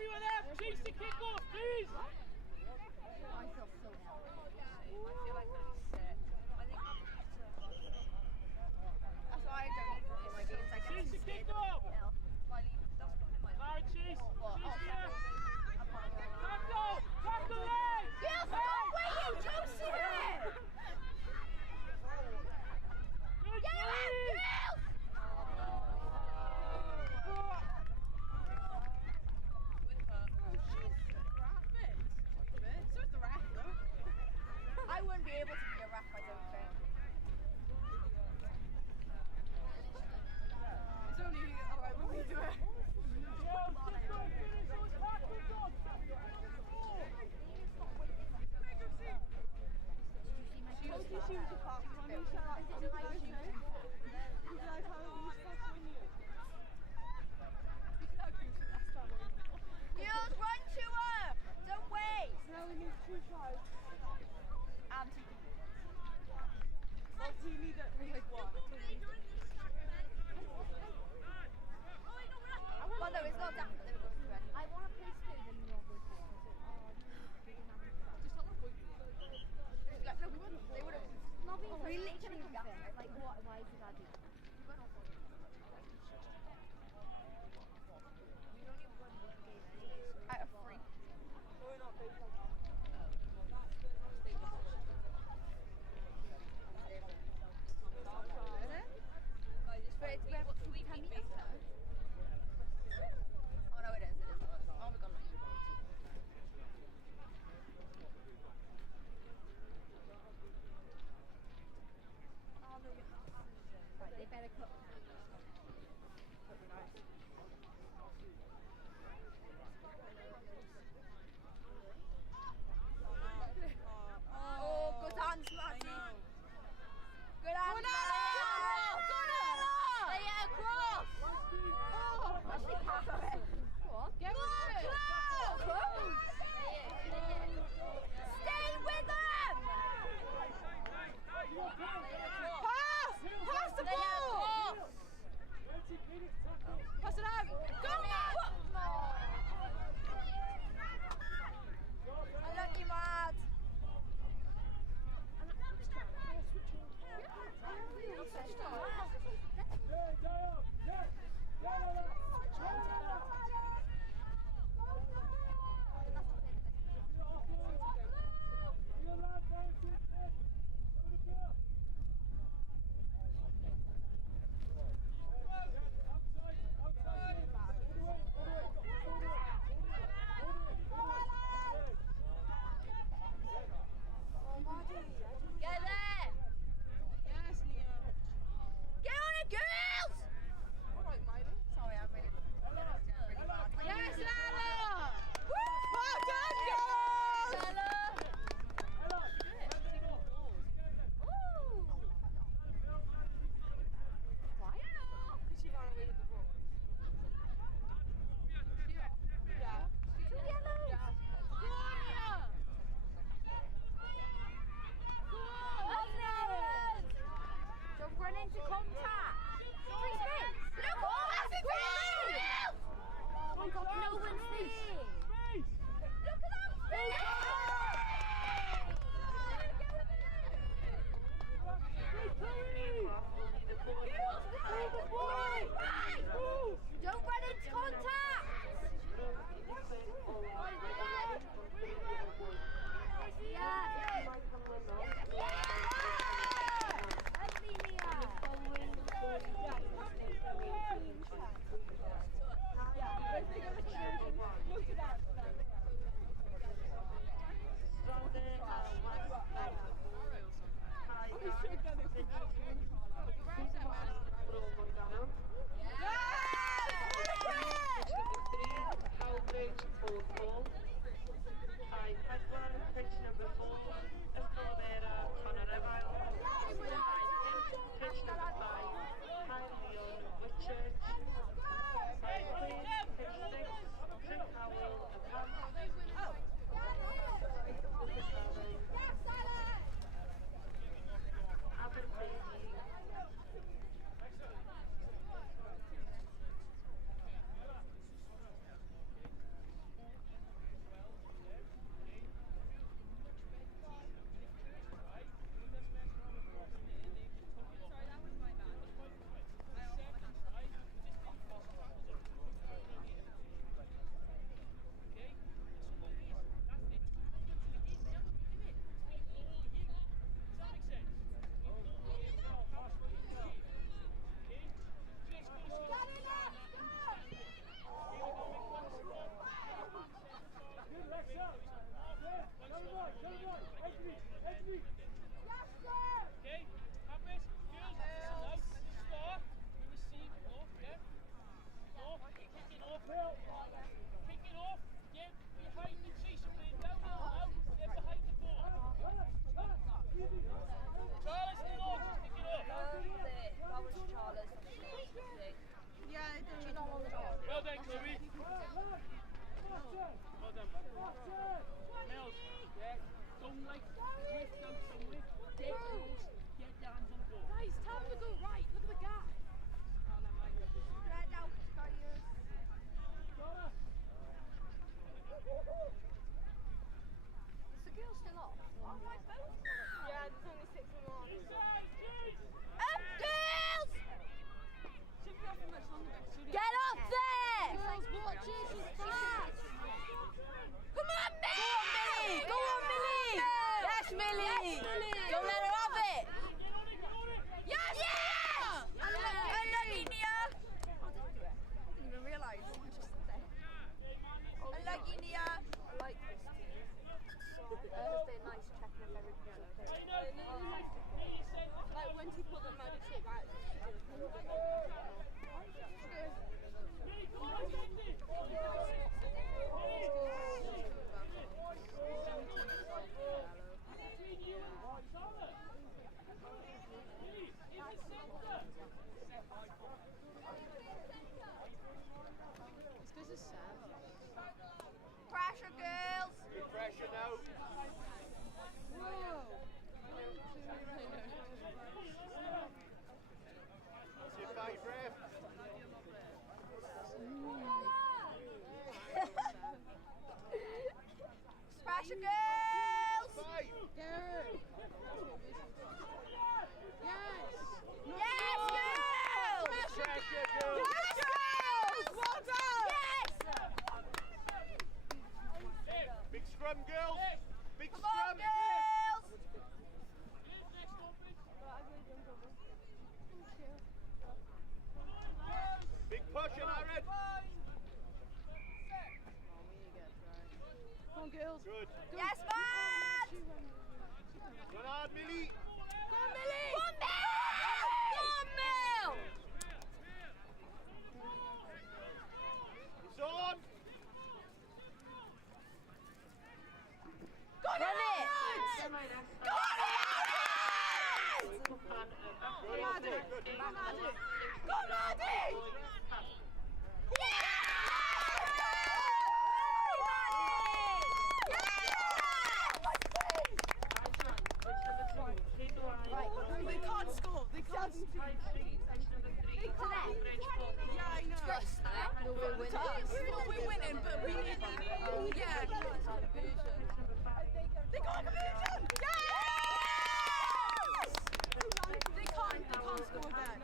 Everyone up! Okay, Pappas, girls, listen now. At the start, we receive it off, yeah? Off, kick it off. Kick it off, yeah, behind the chasing plane, down now, yeah, behind the ball. Charles, still off, just kick it off. That was Charles. Yeah, I did. Well done, Chloe. Well done, man. Mills, yeah, don't like drift out somewhere. Get close, get your hands on the ball. Guys, tell them to go right. Look at the gap. Oh, never mind. Red out, guys. Is the girl still off? Oh, my boat. Yeah, there's only 6 more on. Up, girls! Should be off for much longer, but should Get up there! Girls, watch it. She's fast. Come on, Millie! Go on, Millie! Yes, Millie! Don't let her have it! Yes! Yes! Unlucky, Nia! I didn't even realise. I just there. Unlucky, Nia! I like this team. They're nice checking if everything's okay. Like, when you put the magic trick back, it's because it's sad. Pressure, girls! Good pressure now. Whoa! That's your 5 ref. Pressure, girls! 5. Garrett! Yes! Yes, girls! Pressure, girls. Yes, girls! Well done! Yes! Big scrum, girls. Big Come scrum. on, girls! Big push on our end. Come on, girls. Good. Yes, Matt! Run hard, Millie. Go on, Millie! Go on, Mill! It's on. Go on, it! Go on, it! Good. Go on, Maddie! They can't score. They can't. Yeah, I know. No, we're winning. Well, we're winning, but we need. Yeah. They got a conversion! Yes! They can't score again.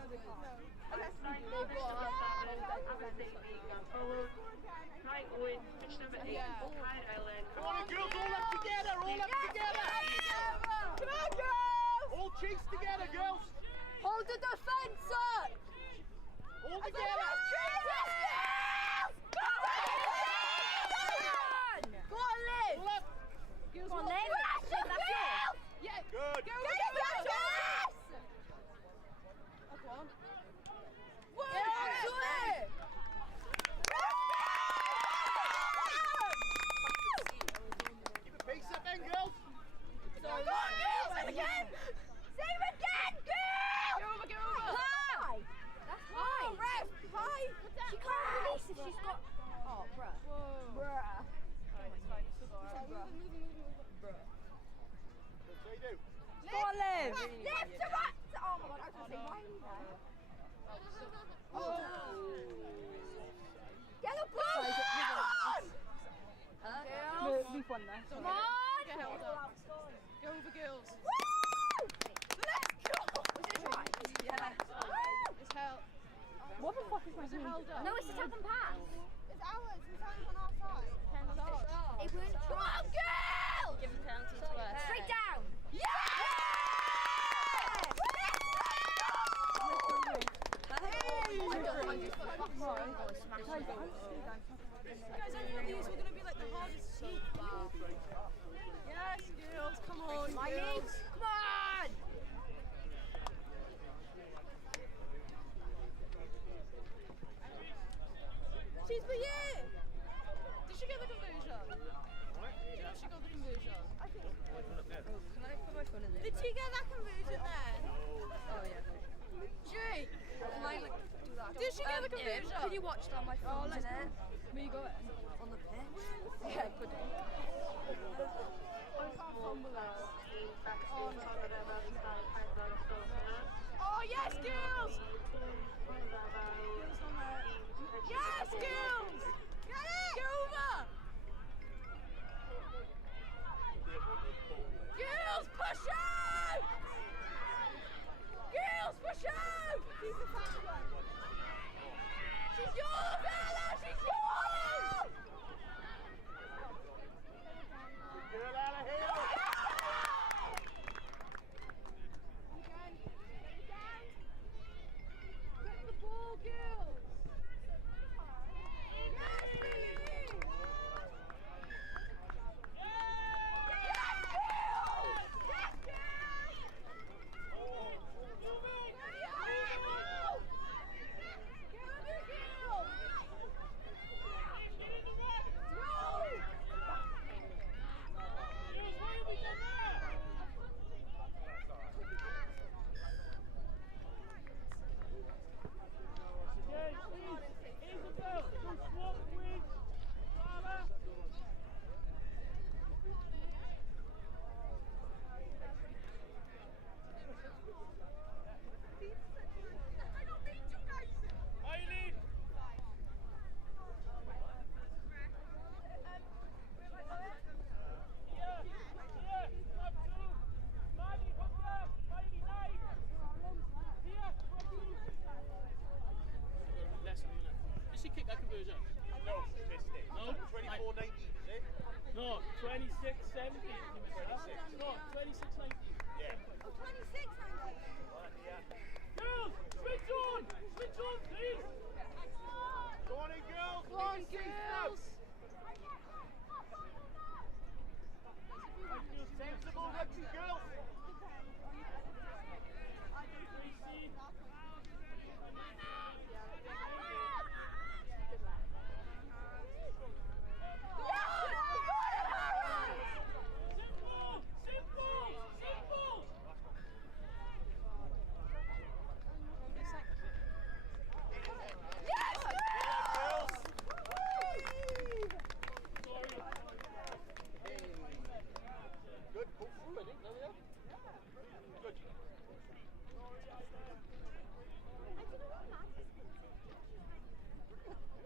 Come on, girls, all up together. All up together. Come on, girls! All chase together, girls. Hold the defence up! All together. Go on, Liv! All up. Girls, Go on, watch Liv! it. That's it! Yeah. Good. Go, Get it, go, yes! go. Go on. Get onto it! Keep the pace up then, girls. Go on, girls! Save again! Save again, girls! Go over, go over. High! That's high! Oh, ref! High! She can't release if she's got... Oh, bruh. Whoa. Bruh. That's what you do. Go on, Liv! Liv to right! Oh my god, I was going to say, why are you there? Oh. Yellow ball! We've won there. Come on! Get held up. Go over, girls. Woo! Let's go! Was it right? Yeah. It's held. What the fuck is my Is it held up? No, it's a tap and pass. It's ours. It's only on our side. Depends on. It won't come on, girls! Give a penalty to us. Straight down! Yes! Guys, I thought these were going to be like the hardest sheep. Yes, girls, come on. Can I put my phone in there? Did she get that conversion then? Oh yeah. Jake! Can I like do that? Did she get the conversion? Can you watch that on my phone? let's in it? Where you going? On the pitch? Yeah, put it. Oh yes, girls! Yes, girls! Get it! Get over! Girls, push out! Girls, push out! She's the fast one. She's yours, Ella! She's yours! Girl out of here! Get the ball, girls! Yes, Lily! Yes, girls! Yes, girls! Did she kick that conversion? No, missed it. No? 24-19, is it? No, 26-17. No, 26-19. Yeah. Oh, 26, Andy. Girls, switch on! Switch on, please! Go on in, girls! Go on, girls!